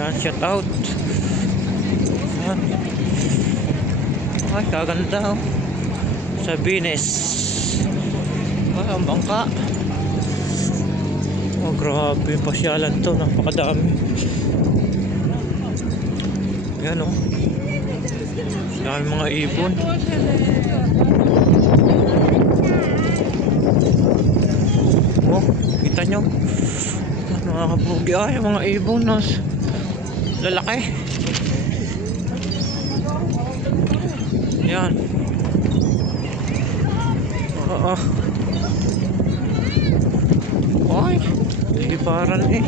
Yan, shout out. Yan. Ay, kaganda oh. Sa Venice. Ay, ang bangka. Oh, grabe yung pasyalan to. Napakadami. Yan oh. Dami mga ibon. Oh, kita nyo. Mga kapugi. Ay, mga ibon. Lalaki. Yan. Oo. Ay, liparan eh.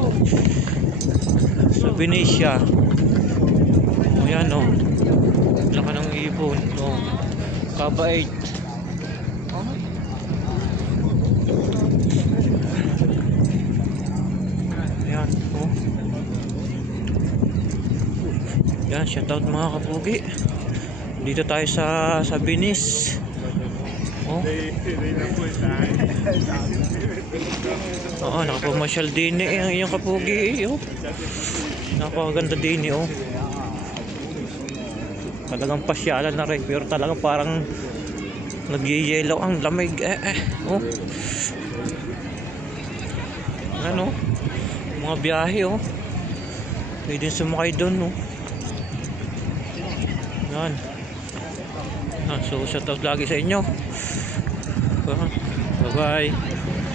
Sa Venetia. O yan o. Laka ng ibon. O. Kabait. Yan o. Yan, shoutout mga kapugi. Dito tayo sa Venice. Oh. Oo, nakapamasyal din eh ang iyong kapugi eh. Oh. Napakaganda din eh. Oh. Talagang pasyalan na rin. Pero talagang parang nagyayelaw ang lamig Oh. Ano? Mga biyahe oh. Pwede sumakay doon oh. Yan. So shoutout lagi sa inyo. Bye bye.